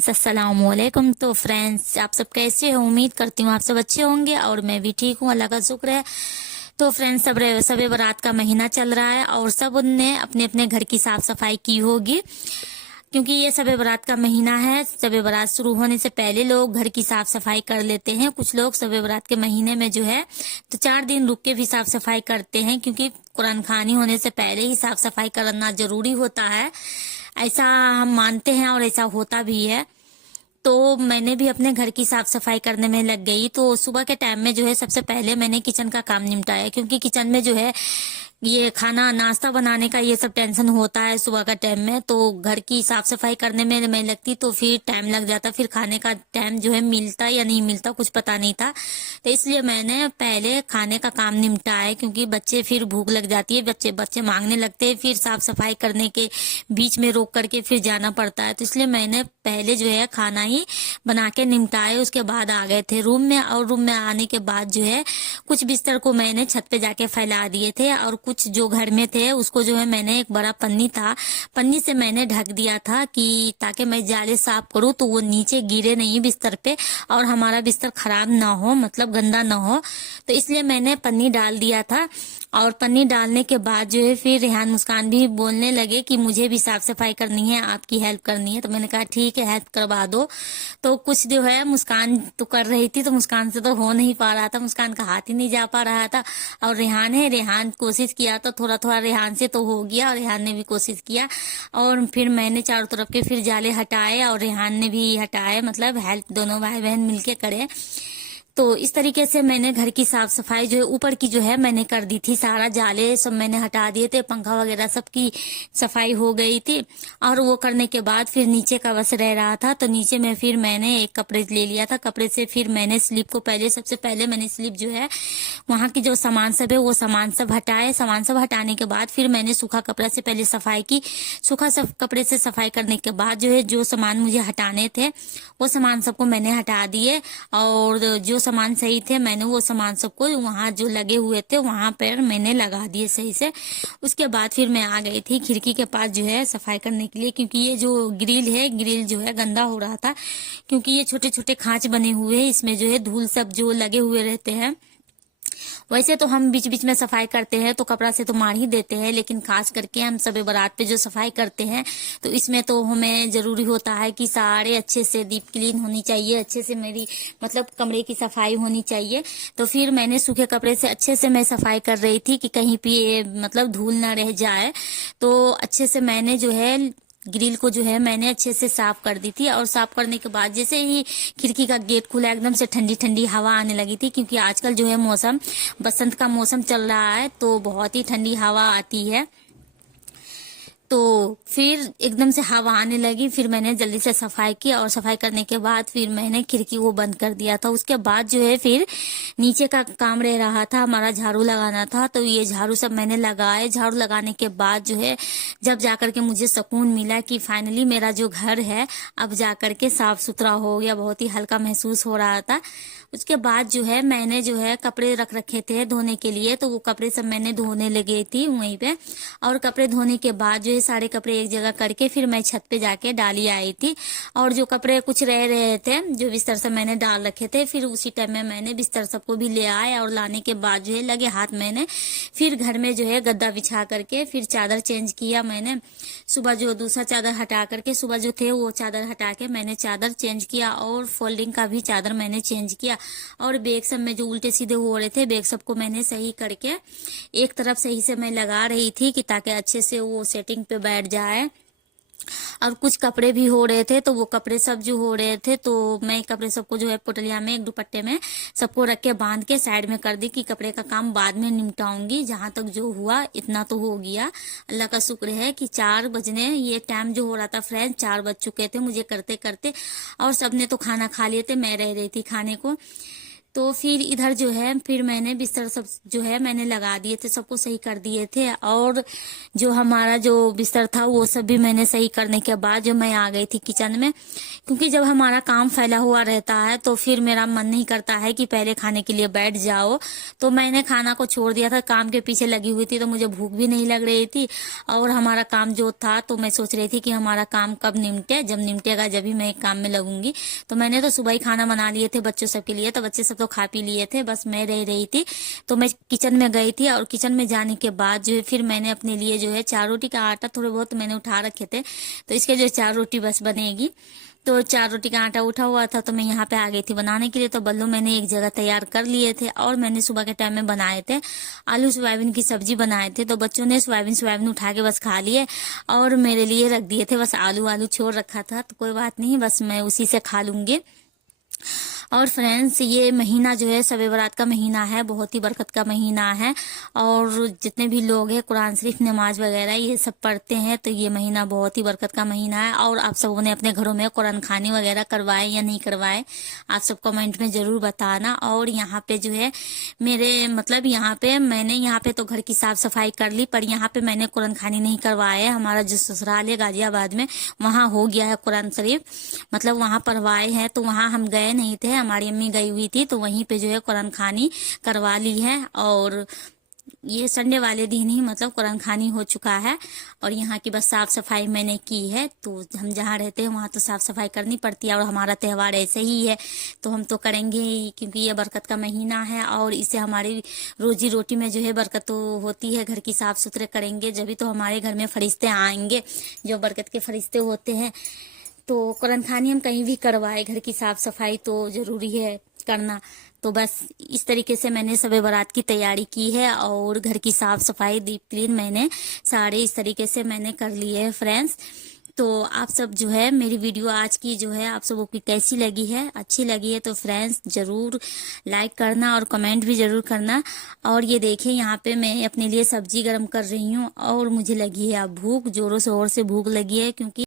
Friends, अस्सलाम वालेकुम। तो फ्रेंड्स, आप सब कैसे हो? उम्मीद करती हूँ आप सब अच्छे होंगे और मैं भी ठीक हूँ, अल्लाह का शुक्र है। तो फ्रेंड्स, सबे बारात का महीना चल रहा है और सब ने अपने अपने घर की साफ सफाई की होगी, क्योंकि ये सबे बारात का महीना है। सबे बारात शुरू होने से पहले लोग घर की साफ सफाई कर लेते हैं। कुछ लोग सबे बारात के महीने में जो है तो 4 दिन रुक के भी साफ सफाई करते हैं, क्योंकि कुरान खानी होने से पहले ही साफ सफाई करना जरूरी होता है। ऐसा हम मानते हैं और ऐसा होता भी है। तो मैंने भी अपने घर की साफ सफाई करने में लग गई। तो सुबह के टाइम में जो है सबसे पहले मैंने किचन का काम निपटाया, क्योंकि किचन में जो है ये खाना नाश्ता बनाने का ये सब टेंशन होता है सुबह का टाइम में। तो घर की साफ सफाई करने में मैं लगती तो फिर टाइम लग जाता, फिर खाने का टाइम जो है मिलता या नहीं मिलता कुछ पता नहीं था। तो इसलिए मैंने पहले खाने का काम निपटाया, क्योंकि बच्चे फिर भूख लग जाती है, बच्चे बच्चे मांगने लगते हैं, फिर साफ सफाई करने के बीच में रोक करके फिर जाना पड़ता है। तो इसलिए मैंने पहले जो है खाना ही बना के निपटाए। उसके बाद आ गए थे रूम में, और रूम में आने के बाद जो है कुछ बिस्तर को मैंने छत पे जाके फैला दिए थे, और कुछ जो घर में थे उसको जो है मैंने एक बड़ा पन्नी था, पन्नी से मैंने ढक दिया था कि ताकि मैं जाले साफ करूँ तो वो नीचे गिरे नहीं बिस्तर पे और हमारा बिस्तर खराब ना हो, मतलब गंदा ना हो। तो इसलिए मैंने पन्नी डाल दिया था। और पन्नी डालने के बाद जो है फिर रेहान मुस्कान भी बोलने लगे कि मुझे भी साफ सफाई करनी है, आपकी हेल्प करनी है। तो मैंने कहा ठीक है, हेल्प करवा दो। तो कुछ जो है मुस्कान तो कर रही थी, तो मुस्कान से तो हो नहीं पा रहा था, मुस्कान का हाथ ही नहीं जा पा रहा था। और रेहान है, रेहान कोशिश किया तो थोड़ा थोड़ा रेहान से तो हो गया, और रेहान ने भी कोशिश किया। और फिर मैंने चारों तरफ के फिर जाले हटाए और रेहान ने भी हटाए, मतलब हेल्प दोनों भाई बहन मिलके करे। तो इस तरीके से मैंने घर की साफ सफाई जो है ऊपर की जो है मैंने कर दी थी। सारा जाले सब मैंने हटा दिए थे, पंखा वगैरह सबकी सफाई हो गई थी। और वो करने के बाद फिर नीचे का बस रह रहा था, तो नीचे में फिर मैंने एक कपड़े ले लिया था। कपड़े से फिर मैंने स्लिप को पहले, सबसे पहले मैंने स्लिप जो है वहां की जो सामान सब है वो सामान सब हटाए। सामान सब हटाने के बाद फिर मैंने सूखा कपड़ा से पहले सफाई की। सूखा सब कपड़े से सफाई करने के बाद जो है जो सामान मुझे हटाने थे वो सामान सबको मैंने हटा दिए, और जो सामान सही थे मैंने वो सामान सबको वहां जो लगे हुए थे वहां पर मैंने लगा दिए सही से। उसके बाद फिर मैं आ गई थी खिड़की के पास जो है सफाई करने के लिए, क्योंकि ये जो ग्रिल है, ग्रिल जो है गंदा हो रहा था, क्योंकि ये छोटे छोटे खांच बने हुए हैं, इसमें जो है धूल सब जो लगे हुए रहते हैं। वैसे तो हम बीच बीच में सफाई करते हैं तो कपड़ा से तो मार ही देते हैं, लेकिन खास करके हम सबे बारात पे जो सफाई करते हैं तो इसमें तो हमें जरूरी होता है कि सारे अच्छे से डीप क्लीन होनी चाहिए, अच्छे से मेरी मतलब कमरे की सफाई होनी चाहिए। तो फिर मैंने सूखे कपड़े से अच्छे से मैं सफाई कर रही थी कि कहीं पे मतलब धूल ना रह जाए। तो अच्छे से मैंने जो है ग्रिल को जो है मैंने अच्छे से साफ कर दी थी। और साफ करने के बाद जैसे ही खिड़की का गेट खुला एकदम से ठंडी ठंडी हवा आने लगी थी, क्योंकि आजकल जो है मौसम बसंत का मौसम चल रहा है तो बहुत ही ठंडी हवा आती है। तो फिर एकदम से हवा आने लगी, फिर मैंने जल्दी से सफाई की, और सफाई करने के बाद फिर मैंने खिड़की को बंद कर दिया था। उसके बाद जो है फिर नीचे का काम रह रहा था, हमारा झाड़ू लगाना था। तो ये झाड़ू सब मैंने लगाए। झाड़ू लगाने के बाद जो है जब जाकर के मुझे सुकून मिला कि फाइनली मेरा जो घर है अब जाकर के साफ सुथरा हो गया, बहुत ही हल्का महसूस हो रहा था। उसके बाद जो है मैंने जो है कपड़े रख रखे थे धोने के लिए, तो वो कपड़े सब मैंने धोने लगी थी वहीं पे। और कपड़े धोने के बाद जो है सारे कपड़े एक जगह करके फिर मैं छत पे जाके डाली आई थी। और जो कपड़े कुछ रह रहे थे जो बिस्तर से मैंने डाल रखे थे, फिर उसी टाइम में मैंने बिस्तर सबको भी ले आए, और लाने के बाद जो है लगे हाथ मैंने फिर घर में जो है गद्दा बिछा करके फिर चादर चेंज किया। मैंने सुबह जो दूसरा चादर हटा करके, सुबह जो थे वो चादर हटा के मैंने चादर चेंज किया, और फोल्डिंग का भी चादर मैंने चेंज किया। और बैग सब में जो उल्टे सीधे हो रहे थे बैग सबको मैंने सही करके एक तरफ सही से मैं लगा रही थी कि ताकि अच्छे से वो सेटिंग पे बैठ जाए। और कुछ कपड़े भी हो रहे थे, तो वो कपड़े सब जो हो रहे थे तो मैं कपड़े सबको जो है पोटलिया में एक दुपट्टे में सबको रख के बांध के साइड में कर दी कि कपड़े का काम बाद में निपटाऊंगी। जहां तक जो हुआ इतना तो हो गया। अल्लाह का शुक्र है कि 4 बजने ये टाइम जो हो रहा था फ्रेंड, 4 बज चुके थे मुझे करते करते, और सबने तो खाना खा लिए थे, मैं रह रही थी खाने को। तो फिर इधर जो है फिर मैंने बिस्तर सब जो है मैंने लगा दिए थे, सबको सही कर दिए थे। और जो हमारा जो बिस्तर था वो सब भी मैंने सही करने के बाद जो मैं आ गई थी किचन में, क्योंकि जब हमारा काम फैला हुआ रहता है तो फिर मेरा मन नहीं करता है कि पहले खाने के लिए बैठ जाओ। तो मैंने खाना को छोड़ दिया था, काम के पीछे लगी हुई थी, तो मुझे भूख भी नहीं लग रही थी। और हमारा काम जो था तो मैं सोच रही थी कि हमारा काम कब निपटे, जब निपटेगा जब ही मैं एक काम में लगूंगी। तो मैंने तो सुबह ही खाना बना लिए थे बच्चों सबके लिए, तो बच्चे सब तो खा पी लिए थे, बस मैं रह रही थी। तो मैं किचन में गई थी और किचन में जाने के बाद जो है फिर मैंने अपने लिए जो है 4 रोटी का आटा थोड़े बहुत मैंने उठा रखे थे, तो इसके जो 4 रोटी बस बनेगी। तो 4 रोटी का आटा उठा हुआ था, तो मैं यहाँ पे आ गई थी बनाने के लिए। तो बल्लू मैंने एक जगह तैयार कर लिए थे और मैंने सुबह के टाइम में बनाए थे आलू सोयाबीन की सब्जी बनाए थे। तो बच्चों ने सोयाबीन उठा के बस खा लिए और मेरे लिए रख दिए थे, बस आलू आलू छोड़ रखा था। तो कोई बात नहीं, बस मैं उसी से खा लूंगी। और फ्रेंड्स, ये महीना जो है शब बारात का महीना है, बहुत ही बरकत का महीना है। और जितने भी लोग हैं कुरान शरीफ नमाज वगैरह ये सब पढ़ते हैं, तो ये महीना बहुत ही बरकत का महीना है। और आप सबों ने अपने घरों में कुरान खानी वगैरह करवाए या नहीं करवाए, आप सब कमेंट में जरूर बताना। और यहाँ पे जो है मेरे मतलब यहाँ पे मैंने यहाँ पे तो घर की साफ सफाई कर ली, पर यहाँ पे मैंने कुरान खानी नहीं करवाए। हमारा जो ससुराल है गाजियाबाद में, वहाँ हो गया है कुरान शरीफ, मतलब वहाँ पढ़वाए हैं। तो वहाँ हम गए नहीं थे, हमारी अम्मी गई हुई थी, तो वहीं पे जो है कुरान खानी करवा ली है। और ये संडे वाले दिन ही मतलब कुरान खानी हो चुका है। और यहाँ की बस साफ सफाई मैंने की है। तो हम जहाँ रहते हैं वहाँ तो साफ सफाई करनी पड़ती है, और हमारा त्यौहार ऐसे ही है तो हम तो करेंगे ही, क्योंकि ये बरकत का महीना है और इससे हमारी रोजी रोटी में जो है बरकत तो होती है। घर की साफ सुथरे करेंगे जब भी तो हमारे घर में फरिश्ते आएंगे, जो बरकत के फरिश्ते होते हैं। तो कुरान खानी हम कहीं भी करवाए, घर की साफ सफाई तो जरूरी है करना। तो बस इस तरीके से मैंने शब बारात की तैयारी की है, और घर की साफ सफाई दीप क्लीन मैंने सारे इस तरीके से मैंने कर लिए है फ्रेंड्स। तो आप सब जो है मेरी वीडियो आज की जो है आप सबों की कैसी लगी है, अच्छी लगी है तो फ्रेंड्स जरूर लाइक करना और कमेंट भी जरूर करना। और ये देखिए यहाँ पे मैं अपने लिए सब्जी गर्म कर रही हूँ, और मुझे लगी है अब भूख, जोरों शोर से भूख लगी है, क्योंकि